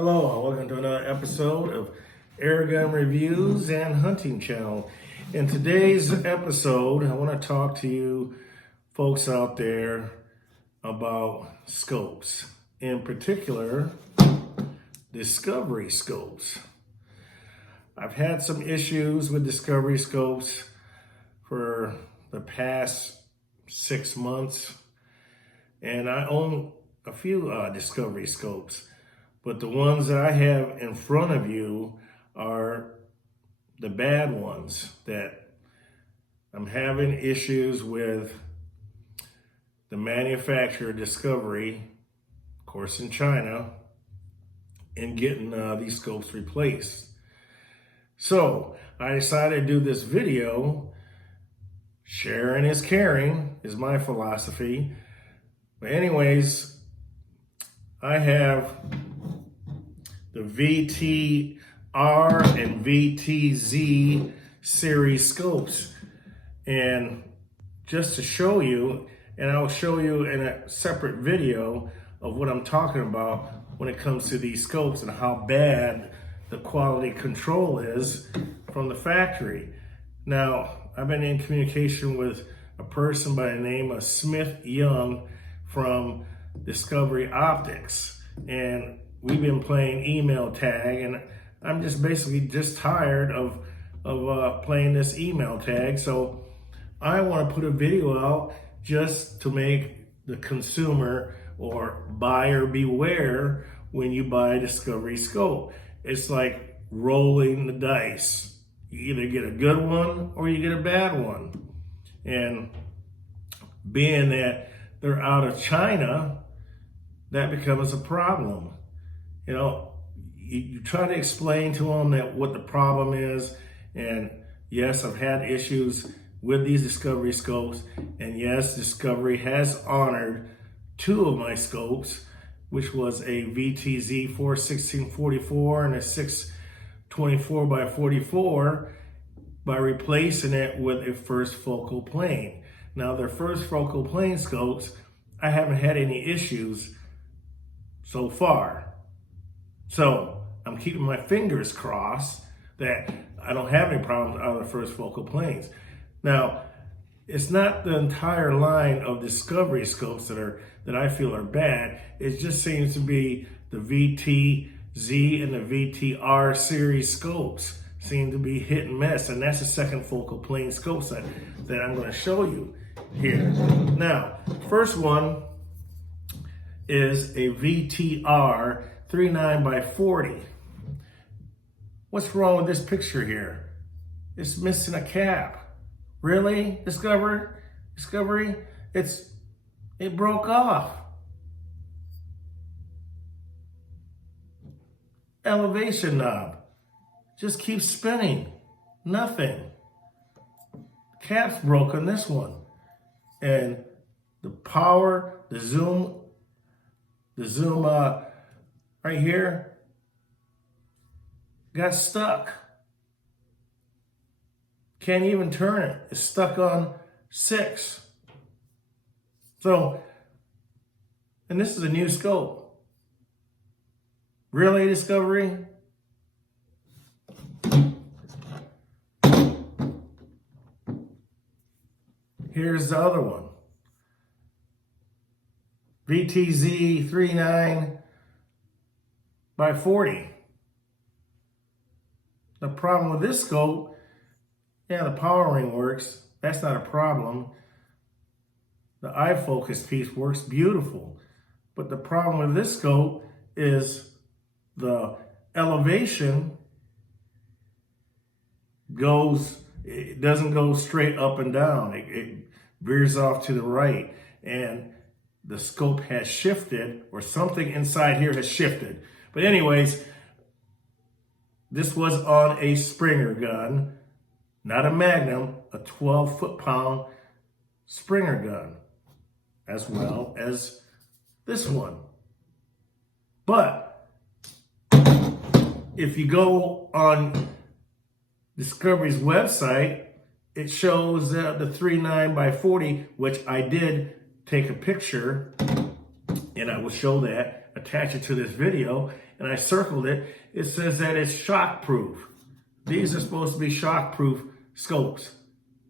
Hello, and welcome to another episode of Airgun Reviews and Hunting Channel. In today's episode, I want to talk to you folks out there about scopes. In particular, discovery scopes. I've had some issues with discovery scopes for the past 6 months, and I own a few discovery scopes. But the ones that I have in front of you are the bad ones that I'm having issues with the manufacturer Discovery, of course in China, in getting these scopes replaced. So I decided to do this video. Sharing is caring is my philosophy. But anyways, I have the VTR and VTZ series scopes. And just to show you, and I'll show you in a separate video of what I'm talking about when it comes to these scopes and how bad the quality control is from the factory. Now, I've been in communication with a person by the name of Smith Young from Discovery Optics, and we've been playing email tag, and I'm just basically tired of playing this email tag. So I want to put a video out just to make the consumer or buyer beware when you buy a Discovery scope. It's like rolling the dice. You either get a good one or you get a bad one. And being that they're out of China, that becomes a problem. You know, you try to explain to them that what the problem is, and yes, I've had issues with these Discovery scopes, and yes, Discovery has honored 2 of my scopes, which was a VTZ 41644 and a 624x44, by replacing it with a first focal plane. Now, their first focal plane scopes, I haven't had any issues so far. So I'm keeping my fingers crossed that I don't have any problems out of the first focal planes. Now, it's not the entire line of Discovery scopes that I feel are bad. It just seems to be the VTZ and the VTR series scopes seem to be hit and miss, and that's the second focal plane scopes that I'm going to show you here. Now, first one is a VTR 39x40. What's wrong with this picture here? It's missing a cap. Really, Discovery? It broke off. Elevation knob just keeps spinning. Nothing. Cap's broke on this one. And the power, the zoom right here got stuck. Can't even turn it. It's stuck on 6. So, and this is a new scope. Really, Discovery? Here's the other one. VTZ 39x40. The problem with this scope, yeah, the power ring works. That's not a problem. The eye focus piece works beautiful. But the problem with this scope is the elevation it doesn't go straight up and down. It veers off to the right. And the scope has shifted, or something inside here has shifted. But anyways, this was on a Spring Airgun, not a Magnum, a 12 foot-pound Spring Airgun, as well as this one. But if you go on Discovery's website, it shows the 39x40, which I did take a picture, and I will show that. attach it to this video, and I circled it. It says that it's shock proof. These are supposed to be shock proof scopes.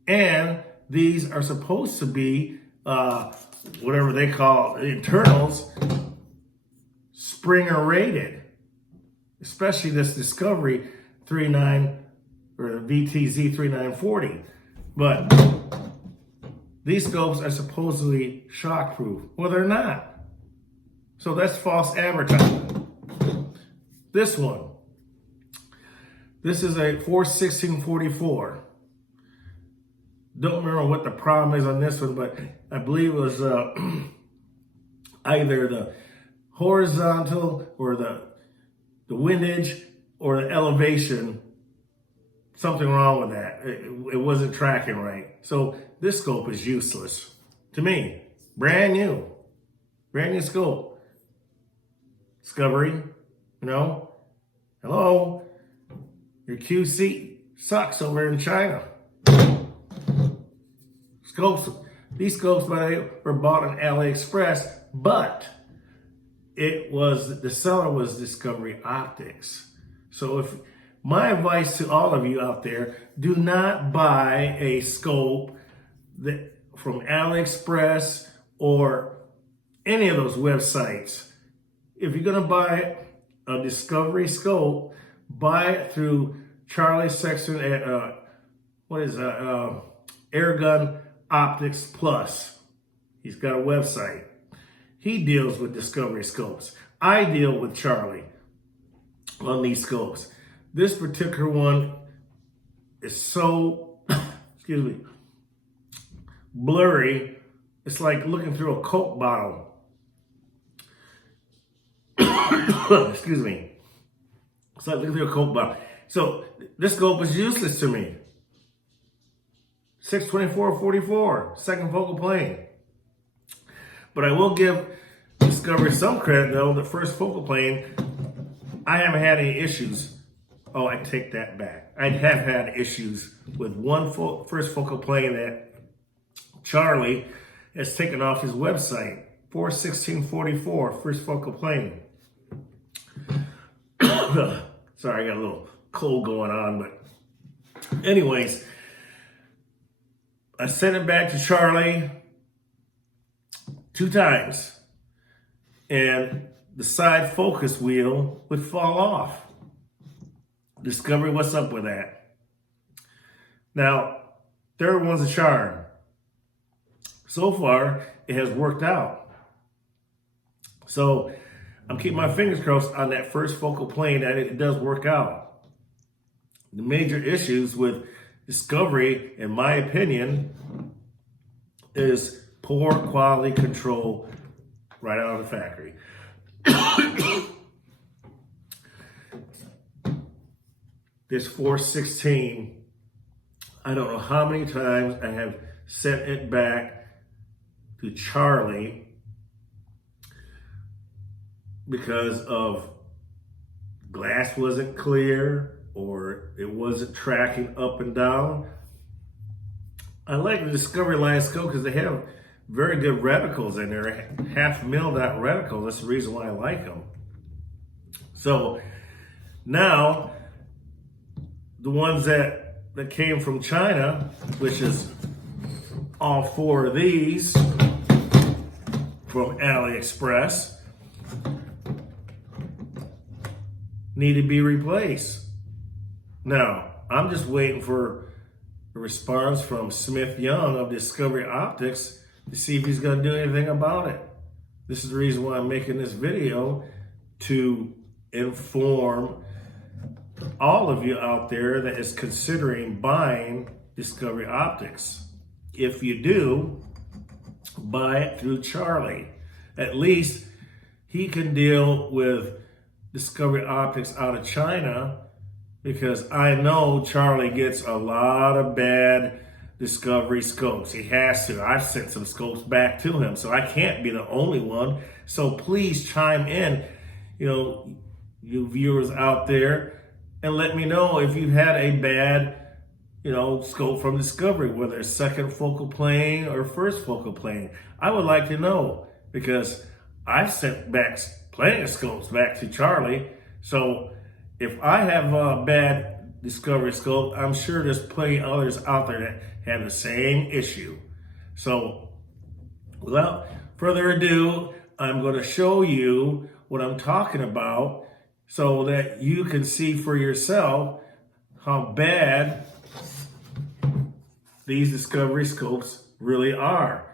And these are supposed to be, whatever they call internals, Springer rated. Especially this Discovery 39 or VTZ 3940. But these scopes are supposedly shock proof. Well, they're not. So that's false advertising. This one. This is a 416-44. Don't remember what the problem is on this one, but I believe it was either the horizontal or the windage or the elevation. Something wrong with that. It wasn't tracking right. So this scope is useless to me. Brand new scope. Discovery, hello, your QC sucks over in China. These scopes, by the way, were bought on AliExpress, but the seller was Discovery Optics. So my advice to all of you out there, do not buy a scope from AliExpress or any of those websites. If you're gonna buy a Discovery scope, buy it through Charlie's section at Airgun Optics Plus. He's got a website. He deals with Discovery scopes. I deal with Charlie on these scopes. This particular one is so, blurry. It's like looking through a Coke bottle. Excuse me. It's like looking through a Coke bottle. So this scope is useless to me. 624-44, second focal plane. But I will give Discovery some credit though. The first focal plane, I haven't had any issues. Oh, I take that back. I have had issues with first focal plane that Charlie has taken off his website. 416-44, first focal plane. Sorry, I got a little cold going on, but anyways, I sent it back to Charlie 2 times, and the side focus wheel would fall off. Discovery, what's up with that? Now, third one's a charm. So far, it has worked out. So I'm keeping my fingers crossed on that first focal plane that it does work out. The major issues with Discovery, in my opinion, is poor quality control right out of the factory. This 416, I don't know how many times I have sent it back to Charlie because of glass wasn't clear or it wasn't tracking up and down. I like the Discovery line scope because they have very good reticles in there, half milled out reticles. That's the reason why I like them. So now, the ones that came from China, which is all 4 of these from AliExpress, need to be replaced. Now, I'm just waiting for a response from Smith Young of Discovery Optics to see if he's going to do anything about it. This is the reason why I'm making this video, to inform all of you out there that is considering buying Discovery Optics. If you do, buy it through Charlie. At least he can deal with Discovery Optics out of China, because I know Charlie gets a lot of bad Discovery scopes. He has to. I've sent some scopes back to him, so I can't be the only one. So please chime in, you viewers out there, and let me know if you've had a bad, scope from Discovery, whether it's second focal plane or first focal plane. I would like to know, because I've sent back plenty of scopes back to Charlie. So if I have a bad Discovery scope, I'm sure there's plenty of others out there that have the same issue. So without further ado, I'm going to show you what I'm talking about so that you can see for yourself how bad these Discovery scopes really are.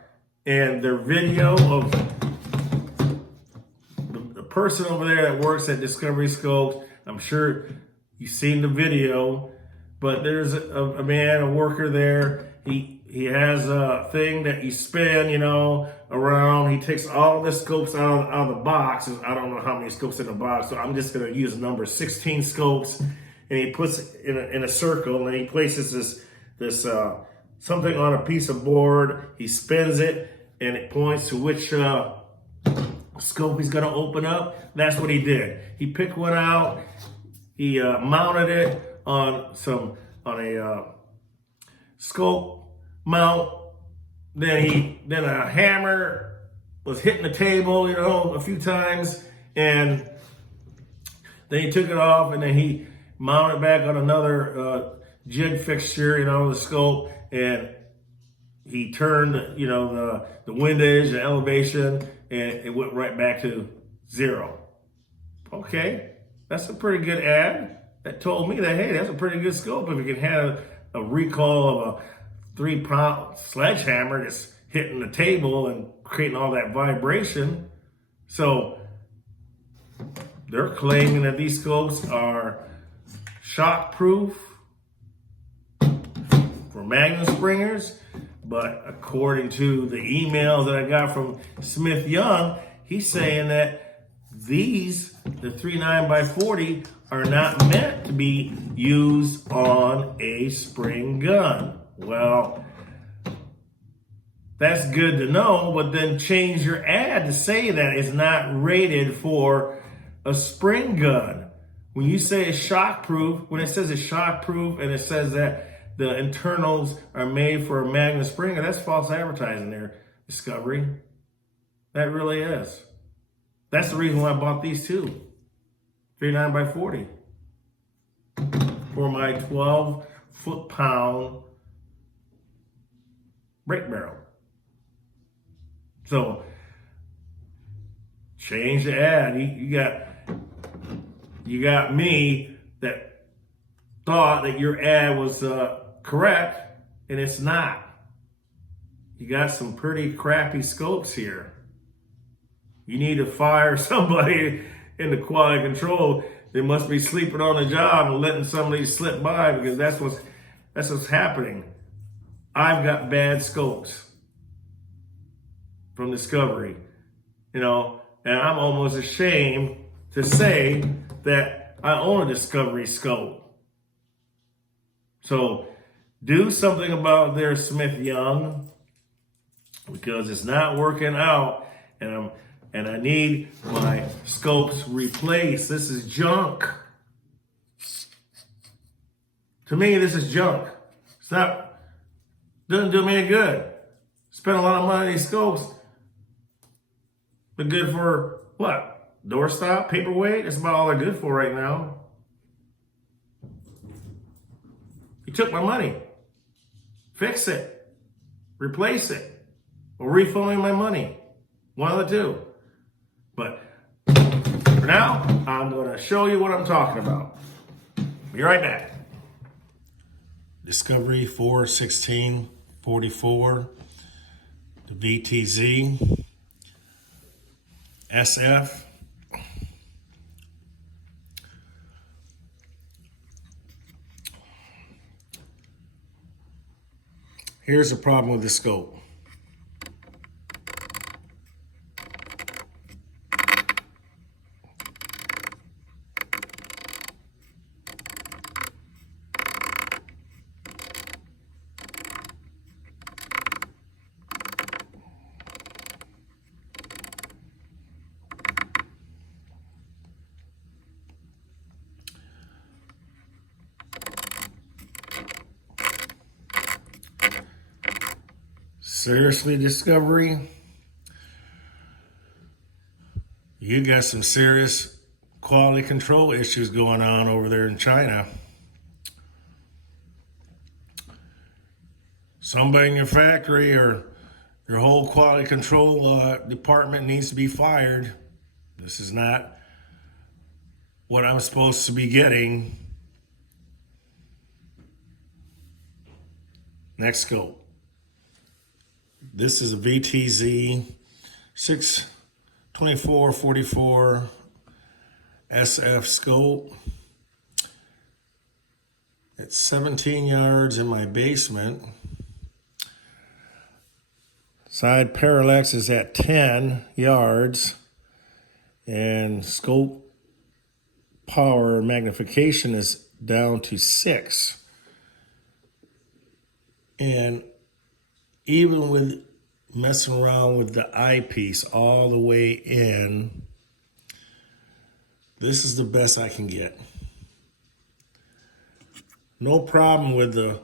And their video of the person over there that works at Discovery Scopes, I'm sure you've seen the video, but there's a man, a worker there. He has a thing that you spin, you know, around. He takes all the scopes out of the box. I don't know how many scopes in the box, so I'm just going to use number 16 scopes, and he puts it in a circle, and he places this something on a piece of board. He spins it, and it points to which scope he's going to open up. That's what he did. He picked one out. He mounted it on a scope mount. Then a hammer was hitting the table, you know, a few times, and then he took it off, and then he mounted it back on another jig fixture, you know, the scope, and he turned, you know, the windage, the elevation, and it went right back to 0. Okay, that's a pretty good ad. That told me that, hey, that's a pretty good scope if you can have a recoil of a 3-pound sledgehammer that's hitting the table and creating all that vibration. So they're claiming that these scopes are shock-proof for Magnum Springers, but according to the email that I got from Smith Young, he's saying that the 39x40, are not meant to be used on a spring gun. Well, that's good to know, but then change your ad to say that it's not rated for a spring gun. When you say it's shockproof, when it says it's shockproof and it says that the internals are made for a Magnum Springer, that's false advertising there, Discovery. That really is. That's the reason why I bought these two. 39x40 for my 12 foot-pound brake barrel. So change the ad. You got me that thought that your ad was correct, and it's not. You got some pretty crappy scopes here. You need to fire somebody in the quality control. They must be sleeping on the job and letting somebody slip by, because that's what's happening. I've got bad scopes from Discovery, you know, and I'm almost ashamed to say that I own a Discovery scope. So do something about their Smith Young, because it's not working out, and I need my scopes replaced. This is junk. To me, this is junk. Doesn't do me any good. Spend a lot of money on these scopes. But good for what? Doorstop, paperweight? That's about all they're good for right now. You took my money. Fix it. Replace it. Or refund me my money. One of the two. But for now, I'm going to show you what I'm talking about. Be right back. Discovery 41644, the VTZ, SF. Here's the problem with the scope. Seriously, Discovery? You got some serious quality control issues going on over there in China. Somebody in your factory or your whole quality control department needs to be fired. This is not what I'm supposed to be getting. Next scope. This is a VTZ 624-44 SF scope. It's 17 yards in my basement. Side parallax is at 10 yards. And scope power magnification is down to 6. And even with messing around with the eyepiece all the way in, this is the best I can get. No problem with the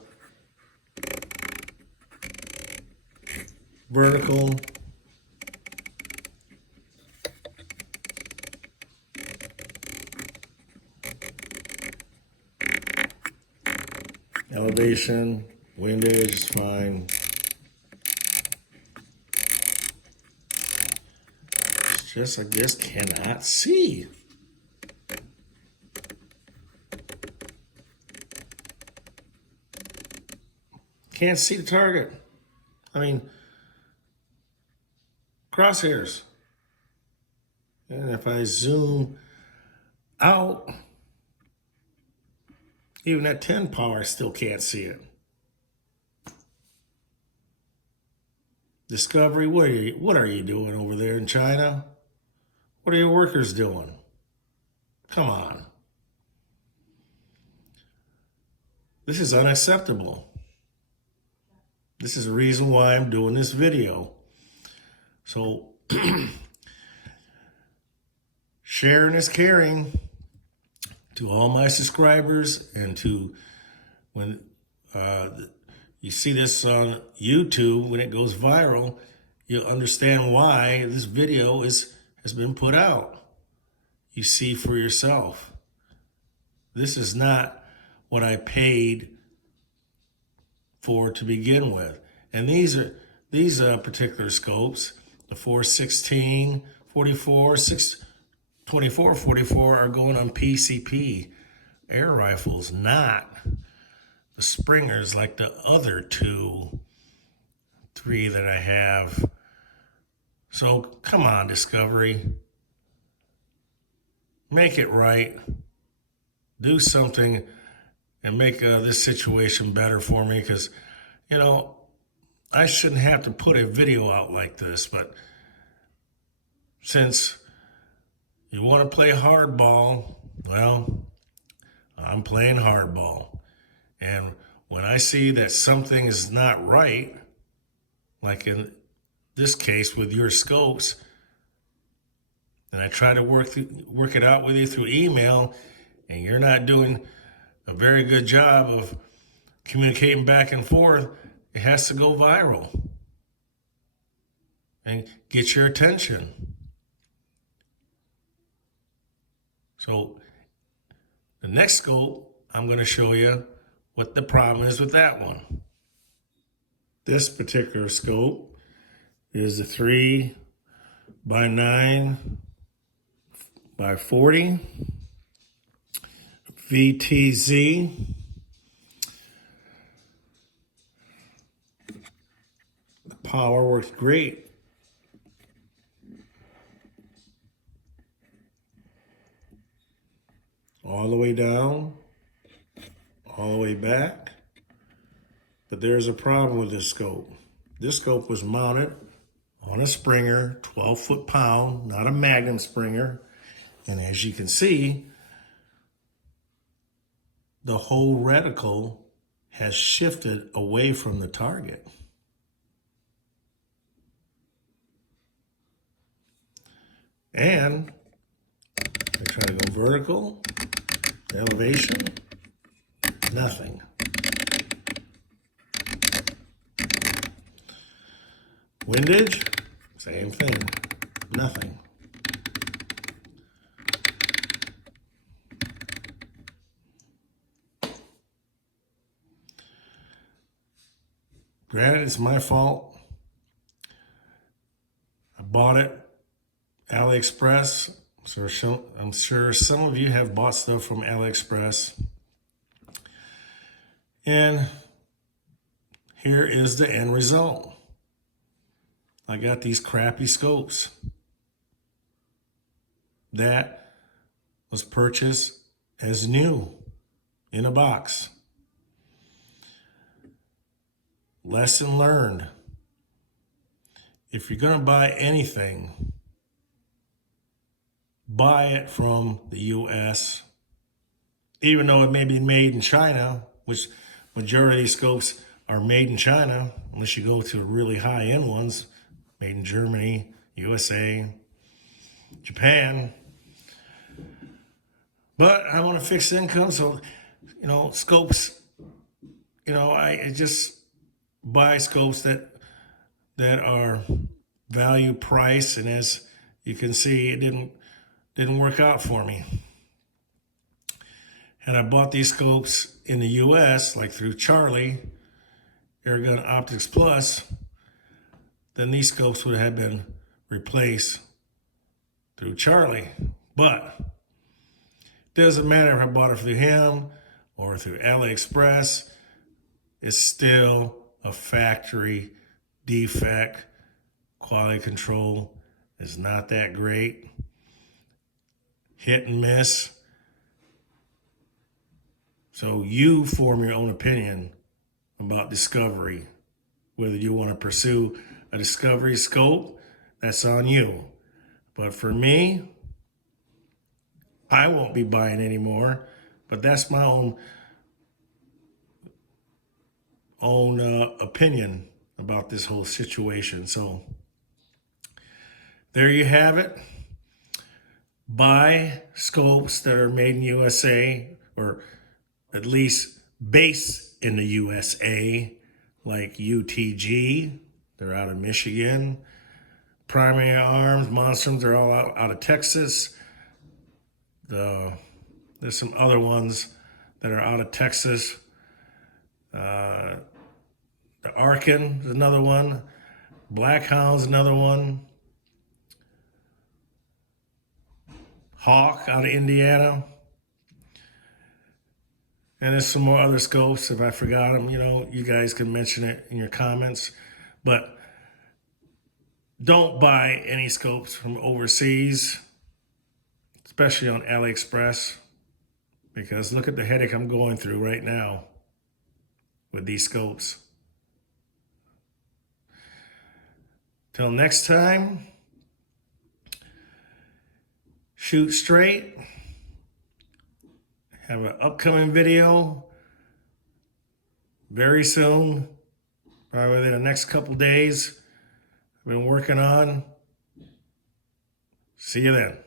vertical. Elevation, windage is fine. It's just, I guess, cannot see. Can't see the target. I mean, crosshairs. And if I zoom out, even at 10 power, I still can't see it. Discovery, what are you doing over there in China? What are your workers doing? Come on. This is unacceptable. This is the reason why I'm doing this video. So, sharing is caring to all my subscribers, and to when you see this on YouTube, when it goes viral, you'll understand why this video has been put out. You see for yourself. This is not what I paid for to begin with. And these particular scopes, the 416, 44, 624, 44 are going on PCP air rifles, not the Springers like the other 3 that I have. So come on, Discovery. Make it right. Do something and make this situation better for me, because, you know, I shouldn't have to put a video out like this, but since you want to play hardball, well, I'm playing hardball. And when I see that something is not right, like in this case with your scopes, and I try to work it out with you through email, and you're not doing a very good job of communicating back and forth, it has to go viral and get your attention. So the next scope, I'm going to show you what the problem is with that one. This particular scope is a 3x9x40 VTZ. The power works great. All the way down, all the way back. But there's a problem with this scope. This scope was mounted on a Springer, 12 foot-pound, not a Magnum Springer. And as you can see, the whole reticle has shifted away from the target. And I try to go vertical, elevation, nothing. Windage, same thing, nothing. Granted, it's my fault. I bought it AliExpress. So I'm sure some of you have bought stuff from AliExpress. And here is the end result. I got these crappy scopes that was purchased as new in a box. Lesson learned. If you're going to buy anything, buy it from the US, even though it may be made in China, which majority of these scopes are made in China, unless you go to really high-end ones, made in Germany, USA, Japan. But I want to fix income, so, scopes, I just buy scopes that are value price, and as you can see, it didn't work out for me. Had I bought these scopes in the US, like through Charlie, Airgun Optics Plus, then these scopes would have been replaced through Charlie. But it doesn't matter if I bought it through him or through AliExpress, it's still a factory defect. Quality control is not that great. Hit and miss. So you form your own opinion about discovery. Whether you want to pursue a discovery scope, that's on you. But for me, I won't be buying anymore. But that's my own opinion about this whole situation. So there you have it. Buy scopes that are made in USA, or at least based in the USA, like UTG. They're out of Michigan. Primary Arms, Monstrums, they're all out of Texas. There's some other ones that are out of Texas. The Arkin is another one. Black Hound's another one. Hawk out of Indiana. And there's some more other scopes. If I forgot them, you guys can mention it in your comments. But don't buy any scopes from overseas, especially on AliExpress, because look at the headache I'm going through right now with these scopes. Till next time, shoot straight. Have an upcoming video very soon, probably within the next couple days. I've been working on. See you then.